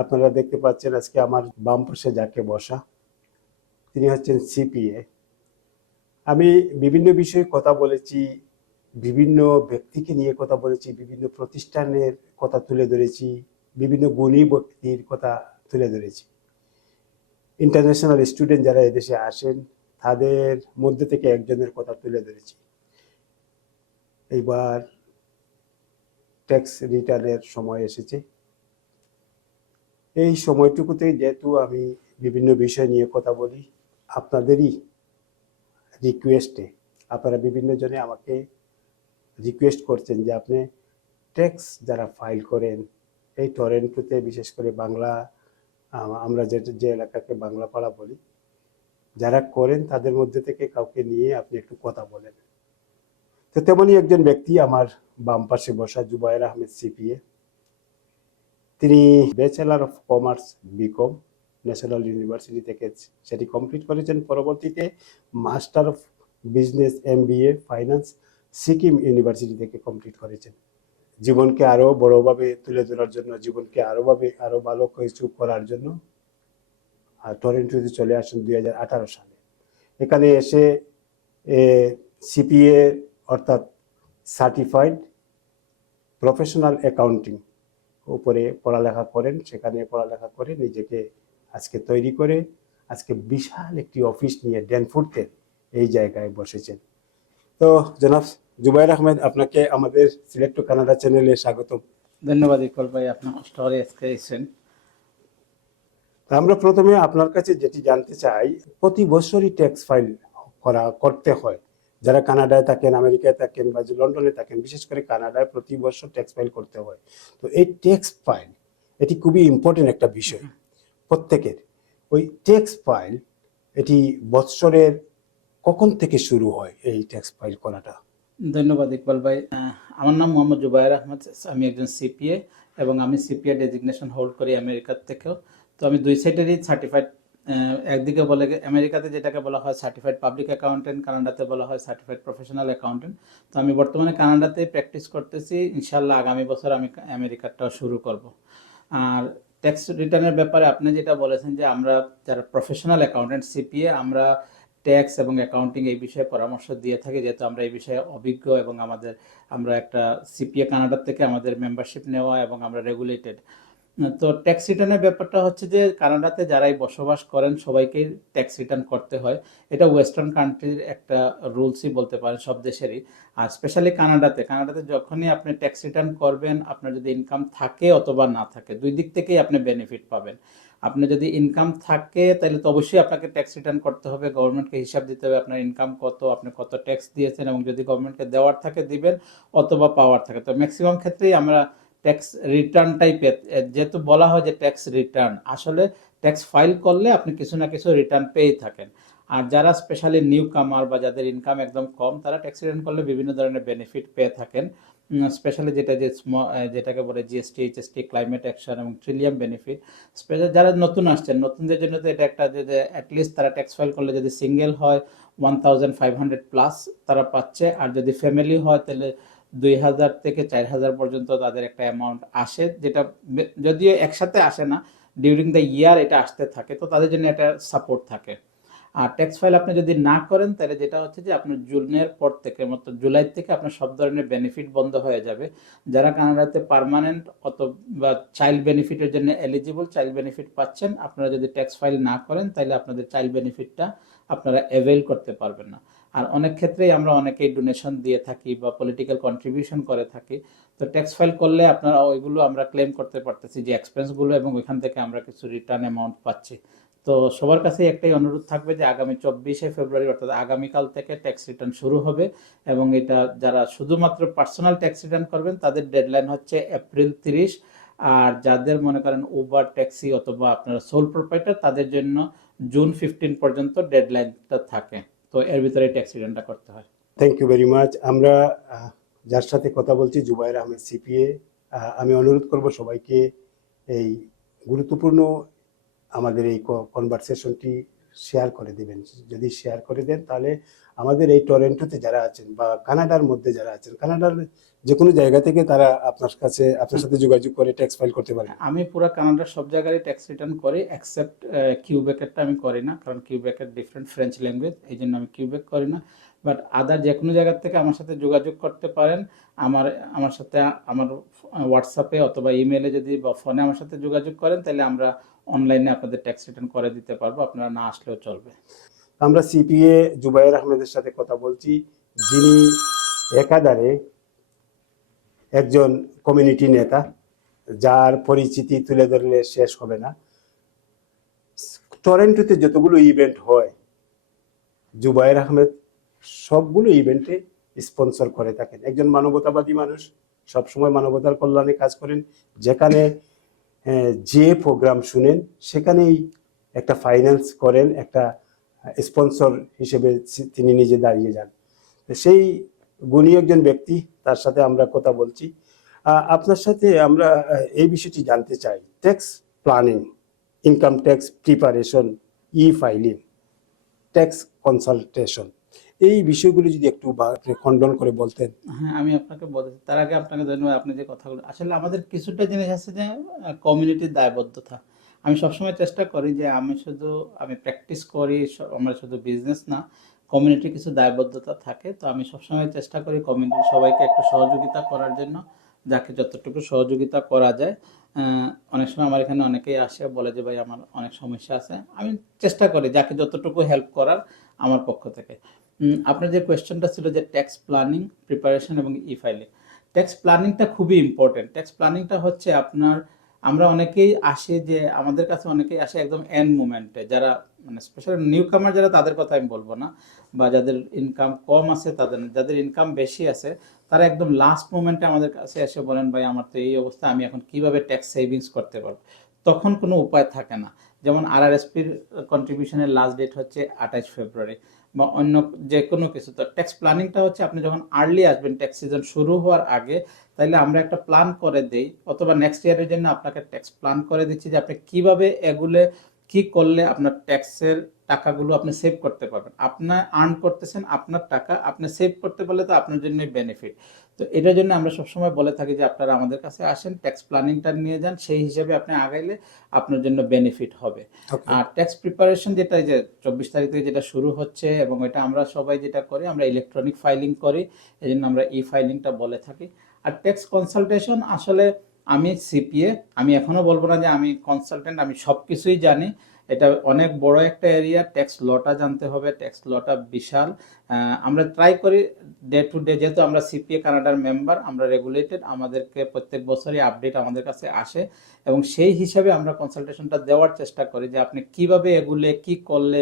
আপনারা দেখতে পাচ্ছেন আজকে আমার বাম পাশে যাকে বসা, তিনি হচ্ছেন সিপিএ আমি বিভিন্ন বিষয়ে কথা বলেছি, বিভিন্ন ব্যক্তিকে নিয়ে কথা বলেছি, বিভিন্ন প্রতিষ্ঠানের কথা তুলে ধরেছি, বিভিন্ন গুণী ব্যক্তির কথা তুলে ধরেছি। ইন্টারন্যাশনাল স্টুডেন্ট যারা এদেশে আসেন, তাদের মধ্যে থেকে একজনের কথা তুলে ধরেছি। এইবার ট্যাক্স রিটার্নের সময় এসেছে। এই সময়টুকুতে যেহেতু আমি বিভিন্ন বিষয় নিয়ে কথা বলি, আপনাদেরই রিকোয়েস্টে আপনারা বিভিন্ন জনে আমাকে রিকোয়েস্ট করছেন যে আপনি ট্যাক্স যারা ফাইল করেন, এই টরেন্টোতে বিশেষ করে বাংলা আমরা যে যে এলাকাকে বাংলা পাড়া বলি, যারা করেন তাদের মধ্যে থেকে কাউকে নিয়ে আপনি একটু কথা বলেন। তো তেমনই একজন ব্যক্তি আমার বাম পাশে বসা জুবায়ের আহমেদ সিপিএ তিনি bachelor of commerce BCom national university থেকে সেটি কমপ্লিট করেছেন। পরবর্তীতে master of business M finance Sikkim university থেকে কমপ্লিট করেছেন। জীবনকে আরও বড়ভাবে তুলে ধরার জন্য, জীবনকে আরও ভাবে আরও ভালো কিছু করার জন্য আর টরেন্টোতে চলে আসেন দুই হাজার আঠারো সালে। এখানে এসে সিপিএ অর্থাৎ সার্টিফাইড প্রফেশনাল অ্যাকাউন্টিং উপরে পড়ালেখা করেন সেখানে পড়ালেখা করে নিজেকে আজকে তৈরি করে আজকে বিশাল একটি অফিস নিয়ে ড্যানফোর্টের এই জায়গায় বসেছেন। তো জনাব জুবাইর আহমেদ আপনাকে আমাদের সিলেক্ট কানাডা চ্যানেলে স্বাগতম। ধন্যবাদ ইকবাল ভাই আপনার কষ্ট করে আজকে এসেছেন। আমরা প্রথমে আপনার কাছে যেটি জানতে চাই প্রতি বছরই ট্যাক্স ফাইল করা করতে হয়। যারা কানাডায় থাকেন, আমেরিকায় থাকেন বা লন্ডনে থাকেন, বিশেষ করে কানাডায় প্রতি বছর ট্যাক্স ফাইল করতে হয়। তো এই ট্যাক্স ফাইল এটি খুবই ইম্পর্টেন্ট একটা বিষয়। প্রত্যেকের। ওই ট্যাক্স ফাইল এটি বৎসরের কখন থেকে শুরু হয় এই ট্যাক্স ফাইল করাটা? ধন্যবাদ ইকবাল ভাই। আমার নাম মোহাম্মদ জুবাইর আহমদ, আমি একজন সিপিএ এবং আমি সিপিএ ডেজিগনেশন হোল্ড করি আমেরিকার থেকেও। তো আমি দুই সাইডেরই সার্টিফাইড একদিকে বলে আমেরিকাতে যেটাকে বলা হয় সার্টিফাইড পাবলিক অ্যাকাউন্টেন্ট কানাডাতে বলা হয় সার্টিফাইড প্রফেশনাল অ্যাকাউন্টেন্ট তো আমি বর্তমানে কানাডাতে প্র্যাকটিস করতেছি। ইনশাল্লাহ আগামী বছর আমি আমেরিকারটাও শুরু করব। আর ট্যাক্স রিটার্নের ব্যাপারে আপনি যেটা বলেছেন যে আমরা যারা প্রফেশনাল অ্যাকাউন্টেন্ট সিপিএ আমরা ট্যাক্স এবং অ্যাকাউন্টিং এই বিষয়ে পরামর্শ দিয়ে থাকি, যেহেতু আমরা এই বিষয়ে অভিজ্ঞ এবং আমাদের, আমরা একটা সিপিএ কানাডার থেকে আমাদের মেম্বারশিপ নেওয়া এবং আমরা রেগুলেটেড তো ট্যাক্স রিটার্নের ব্যাপারটা হচ্ছে যে কানাডাতে যারাই বসবাস করেন সবাইকেই ট্যাক্স রিটার্ন করতে হয়। এটা ওয়েস্টার্ন কান্ট্রির একটা রুলসই বলতে পারেন সব দেশেরই। আর স্পেশালি কানাডাতে কানাডাতে যখনই আপনি ট্যাক্স রিটার্ন করবেন, আপনার যদি ইনকাম থাকে অথবা না থাকে, দুই দিক থেকেই আপনি বেনিফিট পাবেন। আপনি যদি ইনকাম থাকে, তাহলে তো অবশ্যই আপনাকে ট্যাক্স রিটার্ন করতে হবে। গভর্নমেন্টকে হিসাব দিতে হবে আপনার ইনকাম কত, আপনি কত ট্যাক্স দিয়েছেন এবং যদি গভর্নমেন্টকে দেওয়ার থাকে দিবেন অথবা পাওয়ার থাকে। তো ম্যাক্সিমাম ক্ষেত্রেই আমরা ট্যাক্স রিটার্ন রিটার্নটাই যেহেতু বলা হয় যে ট্যাক্স রিটার্ন আসলে ট্যাক্স ফাইল করলে আপনি কিছু না কিছু রিটার্ন পেয়েই থাকেন। আর যারা স্পেশালি নিউ কামার বা যাদের ইনকাম একদম কম, তারা ট্যাক্স রিটার্ন করলে বিভিন্ন ধরনের বেনিফিট পেয়ে থাকেন। স্পেশালি যেটা যে স্ম- যেটাকে বলে জিএসটি এইচএসটি ক্লাইমেট অ্যাকশন এবং ট্রিলিয়াম বেনিফিট স্পেশাল যারা নতুন আসছেন, নতুনদের জন্য তো এটা একটা যে অ্যাটলিস্ট তারা ট্যাক্স ফাইল করলে যদি সিঙ্গেল হয় one thousand five hundred plus তারা পাচ্ছে। আর যদি ফ্যামিলি হয়, তাহলে দুই হাজার থেকে চার হাজার পর্যন্ত তাদের একটা অ্যামাউন্ট আসে, যেটা যদিও একসাথে আসে না ডিউরিং দ্য ইয়ার এটা আসতে থাকে, তো তাদের জন্য একটা সাপোর্ট থাকে। আর ট্যাক্স ফাইল আপনি যদি না করেন, তাহলে যেটা হচ্ছে যে আপনার জুনের পর থেকে, মতো জুলাই থেকে আপনার সব ধরনের বেনিফিট বন্ধ হয়ে যাবে। যারা কানাডাতে পার্মানেন্ট অথবা চাইল্ড বেনিফিটের জন্য এলিজিবল চাইল্ড বেনিফিট পাচ্ছেন, আপনারা যদি ট্যাক্স ফাইল না করেন, তাহলে আপনাদের চাইল্ড বেনিফিটটা আপনারা অ্যাভেল করতে পারবেন না। আর অনেক ক্ষেত্রেই আমরা অনেকেই ডোনেশন দিয়ে থাকি বা পলিটিক্যাল কন্ট্রিবিউশন করে থাকি। তো ট্যাক্স ফাইল করলে আপনারা ওইগুলো আমরা ক্লেম করতে পারতেছি যে এক্সপেন্সগুলো এবং ওইখান থেকে আমরা কিছু রিটার্ন অ্যামাউন্ট পাচ্ছি। তো সবার কাছে একটাই অনুরোধ থাকবে যে আগামী চব্বিশে ফেব্রুয়ারি, অর্থাৎ আগামীকাল থেকে ট্যাক্স রিটার্ন শুরু হবে এবং এটা যারা শুধুমাত্র পার্সোনাল ট্যাক্স রিটার্ন করবেন, তাদের ডেডলাইন হচ্ছে এপ্রিল তিরিশ। আর যাদের মনে করেন উবার ট্যাক্সি অথবা আপনার সোল প্রোপাইটার তাদের জন্য জুন ফিফটিন পর্যন্ত ডেডলাইনটা থাকে। তো এর ভিতরে ট্যাক্স রিটার্নটা করতে হয়। থ্যাংক ইউ ভেরি মাচ আমরা যার সাথে কথা বলছি জুবাইর আহমেদ সিপিএ আমি অনুরোধ করব সবাইকে এই গুরুত্বপূর্ণ আমাদের এই কনভারসেশনটি শেয়ার করে দিবেন। যদি শেয়ার করে দেন, তাহলে আমাদের এই টরেন্টোতে যারা আছেন বা কানাডার মধ্যে যারা আছেন, কানাডার যে কোনো জায়গা থেকে তারা আপনার কাছে, আপনার সাথে যোগাযোগ করে ট্যাক্স ফাইল করতে পারে আমি পুরো কানাডার সব জায়গায় ট্যাক্স রিটার্ন করি অ্যাকসেপ্ট কিউবেকেরটা আমি করি না, কারণ কিউবেকের ডিফারেন্ট ফ্রেঞ্চ ল্যাঙ্গুয়েজ এই জন্য আমি কিউবেক করি না। বাট আদার যে কোনো জায়গার থেকে আমার সাথে যোগাযোগ করতে পারেন, আমার আমার সাথে, আমার হোয়াটসঅ্যাপে অথবা ইমেলে যদি বা ফোনে আমার সাথে যোগাযোগ করেন, তাহলে আমরা অনলাইনে আপনাদের ট্যাক্স রিটার্ন করে দিতে পারব, আপনারা না আসলেও চলবে। আমরা সিপিএ জুবাইর আহমেদের সাথে কথা বলছি, যিনি একাধারে একজন কমিউনিটি নেতা, যার পরিচিতি তুলে ধরলে শেষ হবে না। টরেন্টোতে যতগুলো ইভেন্ট হয়, জুবাইর আহমেদ সবগুলো ইভেন্টে স্পন্সর করে থাকেন। একজন মানবতাবাদী মানুষ, সবসময় মানবতার কল্যাণে কাজ করেন, যেখানে যে প্রোগ্রাম শুনেন, সেখানেই একটা ফাইন্যান্স করেন, একটা স্পন্সর হিসেবে তিনি নিজে দাঁড়িয়ে যান। সেই গুণী একজন ব্যক্তি, তার সাথে আমরা কথা বলছি। আপনার সাথে আমরা এই বিষয়টি জানতে চাই। Tax planning income tax preparation e filing tax consultation এই বিষয়গুলো যদি একটু খণ্ডন করে বলতেন। হ্যাঁ আমি আপনাকে বলছি তার আগে আপনাকে ধন্যবাদ আপনি যে কথাগুলো, আসলে আমাদের কিছুটা জিনিস আছে যে কমিউনিটির দায়বদ্ধতা। আমি সবসময় চেষ্টা করি যে, আমি শুধু, আমি প্র্যাকটিস করি আমার শুধু বিজনেস না কমিউনিটির কিছু দায়বদ্ধতা থাকে, তো আমি সবসময় চেষ্টা করি কমিউনিটির সবাইকে একটু সহযোগিতা করার জন্য, যাকে যতটুকু সহযোগিতা করা যায়। অনেক সময় আমার এখানে অনেকেই আসে, বলে যে, ভাই, আমার অনেক সমস্যা আছে। আমি চেষ্টা করি যাকে যতটুকু হেল্প করার আমার পক্ষ থেকে। আপনার যে কোয়েশ্চেনটা ছিল যে ট্যাক্স প্ল্যানিং প্রিপারেশন এবং ই ফাইলিং ট্যাক্স প্ল্যানিংটা খুবই ইম্পর্টেন্ট ট্যাক্স প্ল্যানিংটা হচ্ছে আপনার, আমরা অনেকেই আসে যে, আমাদের কাছে অনেকেই আসে একদম এন্ড মুমেন্টে যারা মানে স্পেশালি নিউ কামার যারা, তাদের কথা আমি বলব না। বা যাদের ইনকাম কম আছে, তাদের যাদের ইনকাম বেশি আছে, তারা একদম লাস্ট মোমেন্টে আমাদের কাছে এসে বলেন, ভাই, আমার তো এই অবস্থা, আমি এখন কীভাবে ট্যাক্স সেভিংস করতে পারব? তখন কোনো উপায় থাকে না। যেমন আর আর এসপির কন্ট্রিবিউশনের লাস্ট ডেট হচ্ছে আঠাশ ফেব্রুয়ারি বা অন্য যে কোনো কিছু। তো ট্যাক্স প্ল্যানিংটা হচ্ছে আপনি যখন আর্লি আসবেন ট্যাক্স সিজন শুরু হওয়ার আগে, তাইলে আমরা একটা প্ল্যান করে দেই। অথবা নেক্সট ইয়ারের জন্য আপনাকে ট্যাক্স প্ল্যান করে দিচ্ছি যে আপনি কীভাবে এগুলো, কি করলে আপনার ট্যাক্সের টাকাগুলো আপনি সেভ করতে পারবেন। আপনার আর্ন করতেছেন আপনার টাকা, আপনি সেভ করতে পারলে তো আপনার জন্যই বেনিফিট তো এটার জন্য আমরা সবসময় বলে থাকি যে আপনারা আমাদের কাছে আসেন ট্যাক্স প্ল্যানিংটা নিয়ে যান সেই হিসেবে আপনি আগাইলে আপনার জন্য বেনিফিট হবে। আর ট্যাক্স প্রিপারেশন যেটা যে চব্বিশ তারিখ থেকে যেটা শুরু হচ্ছে এবং এটা আমরা সবাই যেটা করি আমরা ইলেকট্রনিক ফাইলিং করি এই জন্য আমরা ই ফাইলিংটা বলে থাকি। আর ট্যাক্স কনসালটেশন আসলে আমি সিপিএ আমি এখনও বলব না যে আমি কনসালটেন্ট আমি সব কিছুই জানি। এটা অনেক বড় একটা এরিয়া ট্যাক্স লটা জানতে হবে ট্যাক্স লটা বিশাল। আমরা ট্রাই করি ডে টু ডে যেহেতু আমরা সিপিএ কানাডার মেম্বার আমরা রেগুলেটেড আমাদেরকে প্রত্যেক বছরই আপডেট আমাদের কাছে আসে। এবং সেই হিসাবে আমরা কনসালটেশনটা দেওয়ার চেষ্টা করি যে আপনি কীভাবে এগুলে, কি করলে,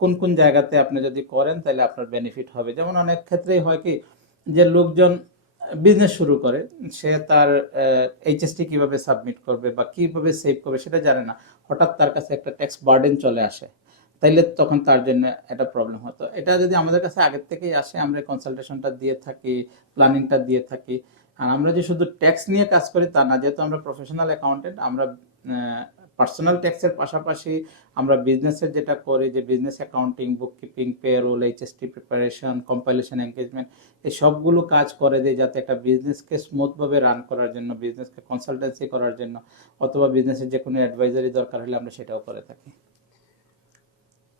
কোন কোন জায়গাতে আপনি যদি করেন, তাহলে আপনার বেনিফিট হবে। যেমন অনেক ক্ষেত্রেই হয় কি, যে লোকজন বিজনেস শুরু করে, সে তার এইচএসটি কীভাবে সাবমিট করবে বা কীভাবে সেভ করবে সেটা জানে না। হঠাৎ তার কাছে একটা ট্যাক্স বার্ডেন চলে আসে। তাইলে তখন তার জন্য একটা প্রবলেম হতো এটা যদি আমাদের কাছে আগের থেকেই আসে, আমরা কনসালটেশনটা দিয়ে থাকি প্ল্যানিংটা দিয়ে থাকি। আর আমরা যে শুধু ট্যাক্স নিয়ে কাজ করি তা না, যেহেতু আমরা প্রফেশনাল অ্যাকাউন্টেন্ট আমরা পার্সোনাল ট্যাক্সের পাশাপাশি আমরা বিজনেসের যেটা করি যে business accounting bookkeeping payroll HST preparation compilation engagement এই সবগুলো কাজ করে দেয় যাতে একটা বিজনেসকে স্মুথভাবে রান করার জন্য বিজনেসকে কনসালটেন্সি করার জন্য অথবা বিজনেসের যে কোনো অ্যাডভাইজারি দরকার হলে আমরা সেটাও করে থাকি।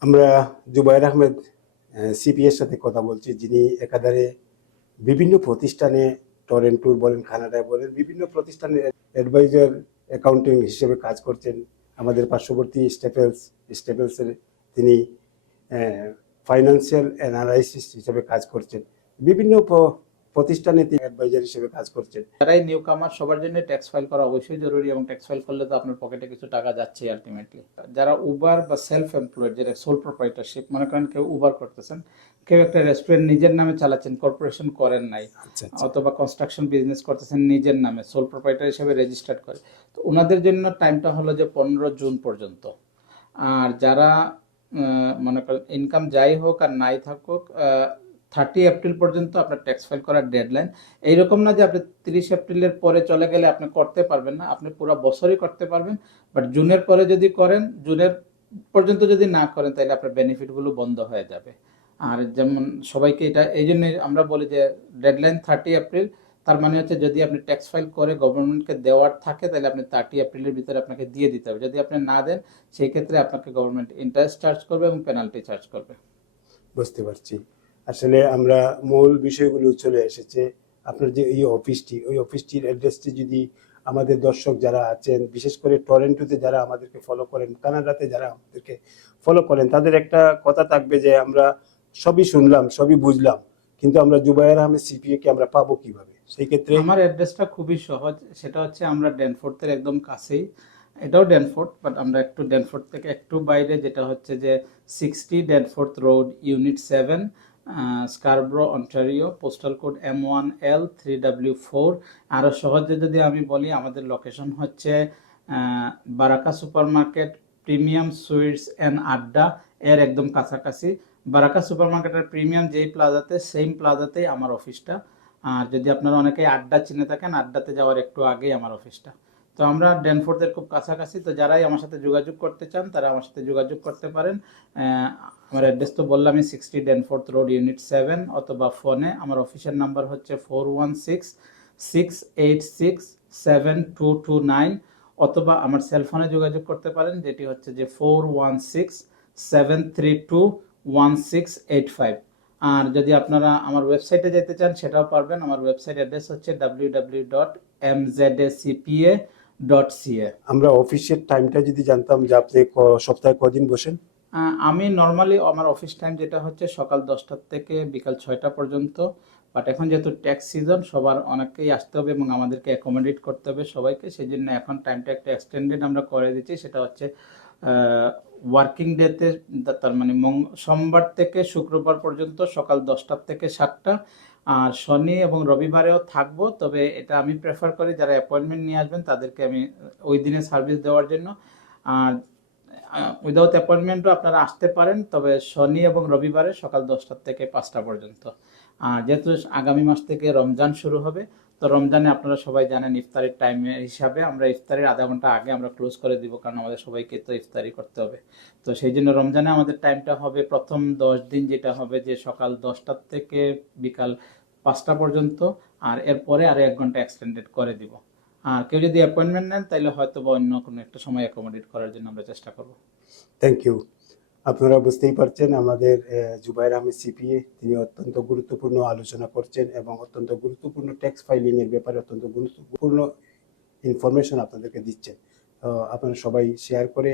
আমরা জুবাইর আহমেদ সিপিএর সাথে কথা বলছি, যিনি একাধারে বিভিন্ন প্রতিষ্ঠানে টরেন্টোর বলেন, কানাডায় বলেন, বিভিন্ন প্রতিষ্ঠানের অ্যাডভাইজার অ্যাকাউন্টিং হিসেবে কাজ করছেন। আমাদের পার্শ্ববর্তী স্টেপেলস, স্টেপেলসের তিনি ফাইন্যান্সিয়াল অ্যানালাইসিস হিসেবে কাজ করছেন। বিভিন্ন প্রতিষ্ঠানে তিনি অ্যাডভাইজার হিসেবে কাজ করছেন। যারাই নিউ কামার সবার জন্য ট্যাক্স ফাইল করা অবশ্যই জরুরি এবং ট্যাক্স ফাইল করলে তো আপনার পকেটে কিছু টাকা যাচ্ছে আলটিমেটলি যারা উবার বা সেলফ এমপ্লয়েড যেটা সোল প্রোপাইটারশিপ মনে করেন কেউ উবার করতেছেন কেউ একটা রেস্টুরেন্ট নিজের নামে চালাচ্ছেন কর্পোরেশন করেন নাই আচ্ছা অথবা কনস্ট্রাকশন বিজনেস করতেছেন নিজের নামে সোল প্রোপাইটার হিসেবে রেজিস্টার্ড করে। তো ওনাদের জন্য টাইমটা হলো যে পনেরো জুন পর্যন্ত। আর যারা মনে করেন ইনকাম যাই হোক আর নাই থাকুক থার্টি এপ্রিল পর্যন্ত আপনার ট্যাক্স ফাইল করার ডেডলাইন এইরকম না যে আপনি তিরিশ এপ্রিলের পরে চলে গেলে আপনি করতে পারবেন না আপনি পুরো বছরই করতে পারবেন। বাট জুনের পরে যদি করেন জুনের পর্যন্ত যদি না করেন তাহলে আপনার বেনিফিটগুলো বন্ধ হয়ে যাবে। আর যেমন সবাইকে এটা, এই জন্য আমরা বলি যে ডেডলাইন থার্টি এপ্রিল তার মানে হচ্ছে যদি আপনি ট্যাক্স ফাইল করে গভর্নমেন্টকে দেওয়ার থাকে, তাহলে আপনি থার্টি এপ্রিলের ভিতরে আপনাকে দিয়ে দিতে হবে। যদি আপনি না দেন, সেই ক্ষেত্রে আপনাকে গভর্নমেন্ট ইন্টারেস্ট চার্জ করবে এবং পেনাল্টি চার্জ করবে। বুঝতে পারছি। আসলে আমরা মূল বিষয়গুলো চলে এসেছে। আপনার যে এই অফিসটি ওই অফিসটির অ্যাড্রেসটি যদি আমাদের দর্শক যারা আছেন, বিশেষ করে টরেন্টোতে যারা আমাদেরকে ফলো করেন কানাডাতে যারা আমাদেরকে ফলো করেন, তাদের একটা কথা থাকবে যে আমরা সবই শুনলাম, সবই বুঝলাম। কিন্তু আমরা জুবাইর আহমেদ সিপিএ কে আমরা পাবো কীভাবে? সেই ক্ষেত্রে আমার অ্যাড্রেসটা খুবই সহজ, সেটা হচ্ছে আমরা ড্যানফোর্থের একদম কাছেই। এটাও ড্যানফোর্থ বাট আমরা একটু ড্যানফোর্থ থেকে একটু বাইরে, যেটা হচ্ছে যে sixty Danforth road unit seven Scarborough Ontario postal code M one L three W four আরও সহজে যদি আমি বলি, আমাদের লোকেশন হচ্ছে Baraka super market premium sweets and Adda, এর একদম কাছাকাছি। বারাকা সুপার মার্কেটের প্রিমিয়াম যেই প্লাজাতে, সেম প্লাজাতেই আমার অফিসটা। আর যদি আপনারা অনেকে আড্ডা চিনে থাকেন, আড্ডাতে যাওয়ার একটু আগেই আমার অফিসটা। তো আমরা ড্যানফোর্ডের খুব কাছাকাছি, তো যারাই আমার সাথে যোগাযোগ করতে চান, তারা আমার সাথে যোগাযোগ করতে পারেন। আমার অ্যাড্রেস তো বললাম আমি sixty Danforth road, unit seven অথবা ফোনে। আমার অফিসের নাম্বার হচ্ছে four one six six eight six seven two two nine অথবা আমার সেলফোনে যোগাযোগ করতে পারেন, যেটি হচ্ছে যে four one six seven three two one six eight five আর যদি আপনারা আমার ওয়েবসাইটে যেতে চান সেটাও পারবেন। আমার ওয়েবসাইট অ্যাড্রেস হচ্ছে W W dot M Z A CPA dot CA আমরা অফিসের টাইমটা যদি জানতাম যে আপনি সপ্তাহে কদিন বসেন? আমি নর্মালি আমার অফিস টাইম যেটা হচ্ছে সকাল দশটার থেকে বিকাল ছয়টা পর্যন্ত। বাট এখন যেহেতু ট্যাক্স সিজন সবার অনেকেই আসতে হবে এবং আমাদেরকে অ্যাকোমোডেট করতে হবে সবাইকে। সেই জন্য এখন টাইমটা একটু এক্সটেন্ডেড আমরা করে দিচ্ছি। সেটা হচ্ছে ওয়ার্কিং ডেতে তার মানে সোমবার থেকে শুক্রবার পর্যন্ত সকাল দশটার থেকে সাতটা। আর শনি এবং রবিবারেও থাকব, তবে এটা আমি প্রেফার করি যারা অ্যাপয়েন্টমেন্ট নিয়ে আসবেন তাদেরকে আমি ওই দিনে সার্ভিস দেওয়ার জন্য। আর উইদাউট অ্যাপয়েন্টমেন্টও আপনারা আসতে পারেন, তবে শনি এবং রবিবারে সকাল দশটার থেকে পাঁচটা পর্যন্ত। আর যেহেতু আগামী মাস থেকে রমজান শুরু হবে তো রমজানে আপনারা সবাই জানেন ইফতারের টাইম হিসাবে আমরা ইফতারের আধা ঘণ্টা আগে আমরা ক্লোজ করে দিব, কারণ আমাদের সবাইকে তো ইফতারি করতে হবে। তো সেই জন্য রমজানে আমাদের টাইমটা হবে প্রথম দশ দিন যেটা হবে যে সকাল দশটার থেকে বিকাল পাঁচটা পর্যন্ত, আর এরপরে আর এক ঘণ্টা এক্সটেন্ডেড করে দিব। আর কেউ যদি অ্যাপয়েন্টমেন্ট নেন তাহলে হয়তো বা অন্য কোনো একটা সময় অ্যাকোমোডেট করার জন্য আমরা চেষ্টা করব। থ্যাংক ইউ আপনারা বুঝতেই পারছেন, আমাদের জুবাইর আহমেদ সিপিএ, তিনি অত্যন্ত গুরুত্বপূর্ণ আলোচনা করছেন এবং অত্যন্ত গুরুত্বপূর্ণ ট্যাক্স ফাইলিং এর ব্যাপারে অত্যন্ত গুরুত্বপূর্ণ ইনফরমেশন আপনাদেরকে দিচ্ছেন। আপনারা সবাই শেয়ার করে,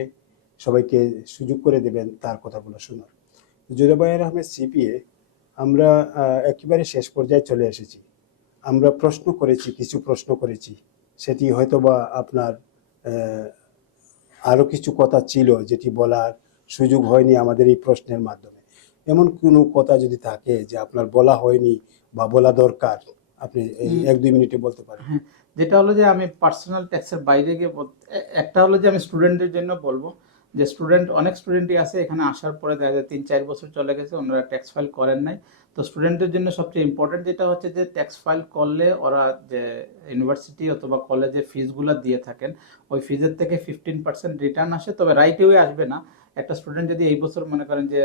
সবাইকে সুযোগ করে দেবেন তার কথাগুলো শোনার। জুবাইর আহমেদ সিপিএ, আমরা একেবারে শেষ পর্যায়ে চলে এসেছি। আমরা প্রশ্ন করেছি, কিছু প্রশ্ন করেছি। সেটি হয়তোবা আপনার আরও কিছু কথা ছিল যেটি বলার সুযোগ হয়নি আমাদের এই প্রশ্নের মাধ্যমে। এমন কোনো কথা যদি থাকে যে আপনার বলা হয়নি বা বলা দরকার আপনি এই এক দুই মিনিটে বলতে পারেন। যেটা হলো যে আমি পার্সোনাল ট্যাক্সের বাইরে গিয়ে একটা হলো যে আমি স্টুডেন্টের জন্য বলব যে স্টুডেন্ট অনেক স্টুডেন্টই আছে এখানে আসার পরে দেখা যায় তিন চার বছর চলে গেছে ওনারা ট্যাক্স ফাইল করেন নাই। তো স্টুডেন্টের জন্য সবচেয়ে ইম্পর্টেন্ট যেটা হচ্ছে যে ট্যাক্স ফাইল করলে ওরা যে ইউনিভার্সিটি অথবা কলেজে ফিজগুলো দিয়ে থাকেন ওই ফিজের থেকে ফিফটিন পার্সেন্ট রিটার্ন আসে তবে রাইট ওয়ে আসবে না। একটা স্টুডেন্ট যদি এই বছর মনে করেন যে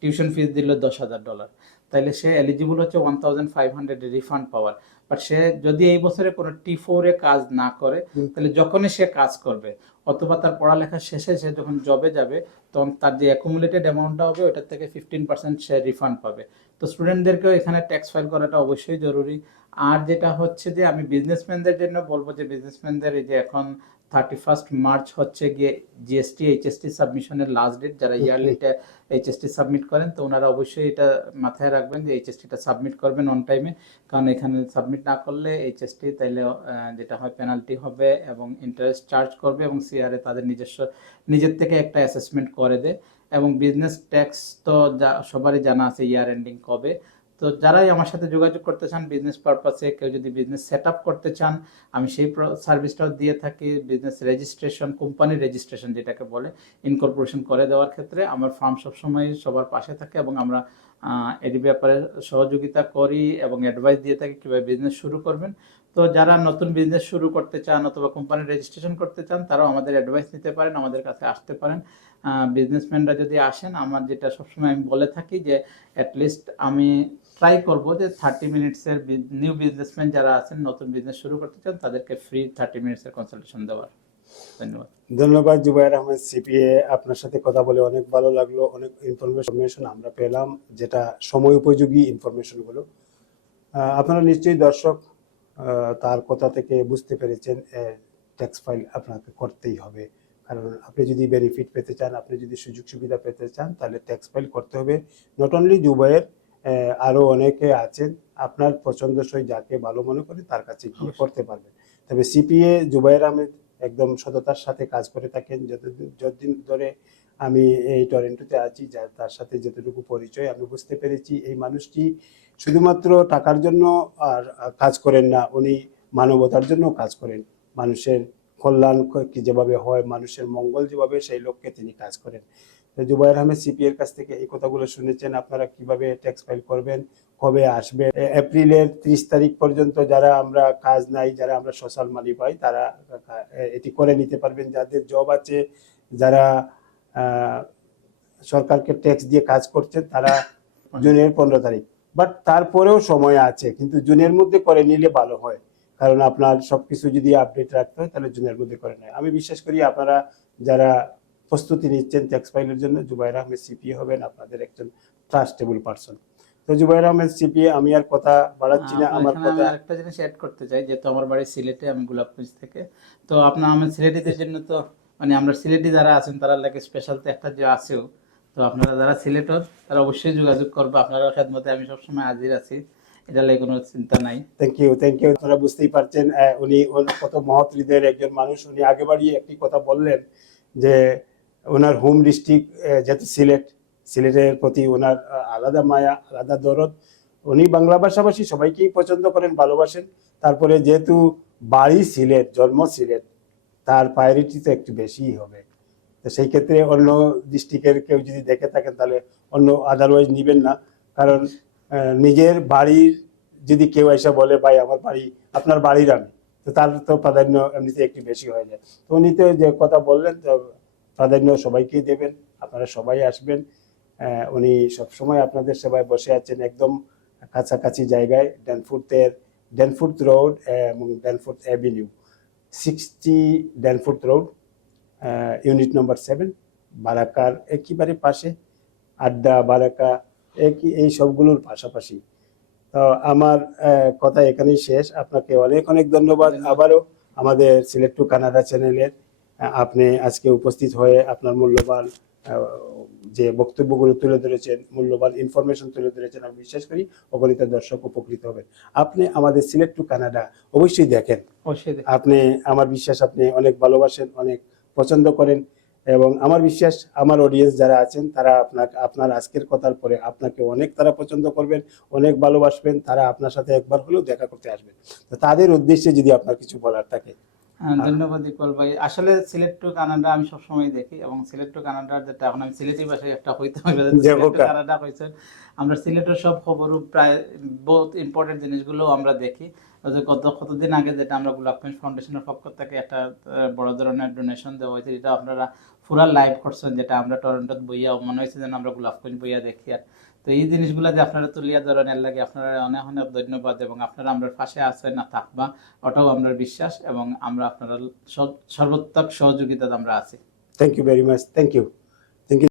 টিউশন ফিজ দিল দশ হাজার ডলার তাহলে সে এলিজিবল হচ্ছে one thousand five hundred refund power. But সে যদি এই বছরে কোনো টি ফোরে কাজ না করে তাহলে যখনই সে কাজ করবে অথবা তার পড়ালেখা শেষে সে যখন জবে যাবে তখন তার যে অ্যাকুমুলেটেড অ্যামাউন্টটা হবে ওটার থেকে ফিফটিন পার্সেন্ট সে রিফান্ড পাবে। তো স্টুডেন্টদেরকেও এখানে ট্যাক্স ফাইল করাটা অবশ্যই জরুরি। আর যেটা হচ্ছে যে আমি বিজনেসম্যানদের জন্য বলব যে বিজনেসম্যানদের এই যে এখন থার্টি ফার্স্ট মার্চ হচ্ছে গিয়ে জিএসটি এইচএসটি সাবমিশনের লাস্ট ডেট যারা. ইয়ারলি এইচএসটি সাবমিট করেন তো ওনারা অবশ্যই এটা মাথায় রাখবেন যে এইচএসটিটা সাবমিট করবেন অন টাইমে কারণ এখানে সাবমিট না করলে এইচএসটি তাইলে যেটা হয় পেনাল্টি হবে এবং ইন্টারেস্ট চার্জ করবে এবং সিআরএ তাদের নিজস্ব নিজের থেকে একটা অ্যাসেসমেন্ট করে দেয়। এবং বিজনেস ট্যাক্স তো যা সবারই জানা আছে ইয়ার এন্ডিং কবে। তো যারাই আমার সাথে যোগাযোগ করতে চান বিজনেস পারপাসে কেউ যদি বিজনেস সেট করতে চান, আমি সেই সার্ভিসটাও দিয়ে থাকি। বিজনেস রেজিস্ট্রেশন কোম্পানির রেজিস্ট্রেশন যেটাকে বলে ইনকর্পোরেশন করে দেওয়ার ক্ষেত্রে আমার ফার্ম সবসময় সবার পাশে থাকে এবং আমরা এর ব্যাপারে সহযোগিতা করি এবং অ্যাডভাইস দিয়ে থাকি কীভাবে বিজনেস শুরু করবেন। তো যারা নতুন বিজনেস শুরু করতে চান অথবা কোম্পানি রেজিস্ট্রেশন করতে চান, তারাও আমাদের অ্যাডভাইস নিতে পারেন, আমাদের কাছে আসতে পারেন। বিজনেসম্যানরা যদি আসেন, আমার যেটা সবসময় আমি বলে থাকি যে অ্যাটলিস্ট আমি ট্রাই করব যে থার্টি মিনিটসের নিউ বিজনেসম্যান যারা আছেন, নতুন বিজনেস শুরু করতে চান, তাদেরকে ফ্রি থার্টি মিনিটসের কনসালটেশন দেওয়ার। ধন্যবাদ। ধন্যবাদ জুবাইর আহমেদ সিপিএ আপনার সাথে কথা বলে অনেক ভালো লাগল, অনেক ইনফরমেশন আমরা পেলাম, যেটা সময় উপযোগী ইনফরমেশনগুলো আপনারা নিশ্চয়ই দর্শক তার কথা থেকে বুঝতে পেরেছেন ট্যাক্স ফাইল আপনাকে করতেই হবে। কারণ আপনি যদি বেনিফিট পেতে চান, আপনি যদি সুযোগ সুবিধা পেতে চান, তাহলে ট্যাক্স ফাইল করতে হবে। নট অনলি জুবাইয়ের আহ, আরও অনেকে আছেন আপনার পছন্দসই যাকে ভালো মনে করে তার কাছে গিয়ে করতে পারবেন। তবে সিপিএ জুবাইর আহমেদ একদম সততার সাথে কাজ করে থাকেন। যতদিন যতদিন ধরে আমি এই টরেন্টোতে আছি যা তার সাথে যতটুকু পরিচয় আমি বুঝতে পেরেছি এই মানুষটি শুধুমাত্র টাকার জন্য আর কাজ করেন না উনি মানবতার জন্য কাজ করেন। মানুষের কল্যাণ যেভাবে হয় মানুষের মঙ্গল যেভাবে সেই লক্ষ্যে তিনি কাজ করেন। জুবাইর আহমেদ সিপি এর কাছ থেকে এই কথাগুলো শুনেছেন। আপনারা কীভাবে ট্যাক্স ফাইল করবেন? কবে আসবে? এপ্রিলের ত্রিশ তারিখ পর্যন্ত যারা আমরা কাজ নাই, যারা আমরা সোশ্যাল মানি পাই তারা এটি করে নিতে পারবেন। যাদের জব আছে, যারা সরকারকে ট্যাক্স দিয়ে কাজ করছেন তারা জুনের পনেরো তারিখ। বাট তারপরেও সময় আছে, কিন্তু জুনের মধ্যে করে নিলে ভালো হয়। কারণ আপনার সবকিছু যদি আপডেট রাখতে হয়, তাহলে জুনের মধ্যে করে নেয়। আমি বিশ্বাস করি আপনারা যারা প্রস্তুতি নিচ্ছেন ট্যাক্স ফাইলের জন্য। জুবাইর আহমেদ সিপি হবেন আপনাদের একজন ট্রাস্টেবল পারসন তো জুবাইর আহমেদ সিপি আমি আর কথা বাড়াচ্ছি না আমার কথা আরেকটা জিনিস অ্যাড করতে চাই যেহেতু আমার বাড়ি সিলেটে আমি গোলাপগঞ্জ থেকে। তো আপনার আমার সিলেটিদের জন্য তো মানে আমরা সিলেটি যারা আছেন তারা লাগে স্পেশাল তো একটা যে আছেও। তো আপনারা যারা সিলেটর তারা অবশ্যই যোগাযোগ করবে। আপনারা খেদমতে আমি সবসময় হাজির আছি। এটা লাগে কোনো চিন্তা নাই। থ্যাংক ইউ থ্যাংক ইউ আপনারা বুঝতেই পারছেন উনি কত মহৎ হৃদয়ের একজন মানুষ। উনি আগে বাড়িয়ে একটি কথা বললেন যে ওনার হোম ডিস্ট্রিক্ট যেহেতু সিলেট, সিলেটের প্রতি ওনার আলাদা মায়া, আলাদা দরদ। উনি বাংলা ভাষাভাষী, সবাইকেই পছন্দ করেন, ভালোবাসেন। তারপরে যেহেতু বাড়ি সিলেট, জন্ম সিলেট, তার প্রায়োরিটি তো একটু বেশিই হবে। তো সেই ক্ষেত্রে অন্য ডিস্ট্রিক্টের কেউ যদি দেখে থাকেন, তাহলে অন্য আদারওয়াইজ নিবেন না। কারণ নিজের বাড়ির যদি কেউ এসে বলে, ভাই, আমার বাড়ি, আপনার বাড়ির আমি। তো তার তো প্রাধান্য এমনিতে একটু বেশি হয়ে যায়। তো উনি তো যে কথা বললেন প্রাধান্য সবাইকেই দেবেন আপনারা সবাই আসবেন। উনি সবসময় আপনাদের সেবায় বসে আছেন একদম কাছাকাছি জায়গায় ড্যানফুর্থের ড্যানফুর্থ রোড এবং Danforth avenue sixty Danforth road unit number seven বারাকার একেবারে পাশে আড্ডা বারাকা একই এই সবগুলোর পাশাপাশি। তো আমার কথা এখানেই শেষ। আপনাকে অনেক অনেক ধন্যবাদ। আবারও আমাদের সিলেক্ট টু কানাডা চ্যানেলের আপনি আজকে উপস্থিত হয়ে আপনার মূল্যবান যে বক্তব্যগুলো তুলে ধরেছেন মূল্যবান ইনফরমেশন তুলে ধরেছেন আমি বিশ্বাস করি অগণিত দর্শক উপকৃত হবেন। আপনি আমাদের সিলেক্ট টু কানাডা অবশ্যই দেখেন। অবশ্যই আপনি আমার বিশ্বাস আপনি অনেক ভালোবাসেন অনেক পছন্দ করেন এবং আমার বিশ্বাস আমার অডিয়েন্স যারা আছেন তারা আপনাকে আপনার আজকের কথার পরে আপনাকে অনেক তারা পছন্দ করবেন অনেক ভালোবাসবেন তারা আপনার সাথে একবার হলেও দেখা করতে আসবেন। তো তাদের উদ্দেশ্যে যদি আপনার কিছু বলার থাকে ধন্যবাদ ইকবাল ভাই আসলে সিলেট টু কানাডা আমি সবসময় দেখি এবং সিলেট টু কানাডার যেটা এখন আমি সিলেটি ভাষায় একটা হইতে হবে। কানাডা হয়েছে আমরা সিলেটের সব খবর প্রায় বহুত ইম্পর্টেন্ট জিনিসগুলো আমরা দেখি গত কতদিন আগে যেটা আমরা গোলাপগঞ্জ ফাউন্ডেশনের পক্ষ থেকে একটা বড় ধরনের ডোনেশন দেওয়া হয়েছে যেটা আপনারা পুরা লাইভ করছেন যেটা আমরা টরন্টোত বইয়া মনে হয়েছে যেন আমরা গোলাপগঞ্জ বইয়া দেখি আর তো এই জিনিসগুলো যে আপনারা তুলিয়া ধরেন লাগে আপনারা অনেক অনেক ধন্যবাদ এবং আপনারা আমরা পাশে আছেন না, থাকবা। ওটাও আমরা বিশ্বাস এবং আমরা আপনারা সর্বোত্তম সহযোগিতা আমরা আছি। Thank you very much thank you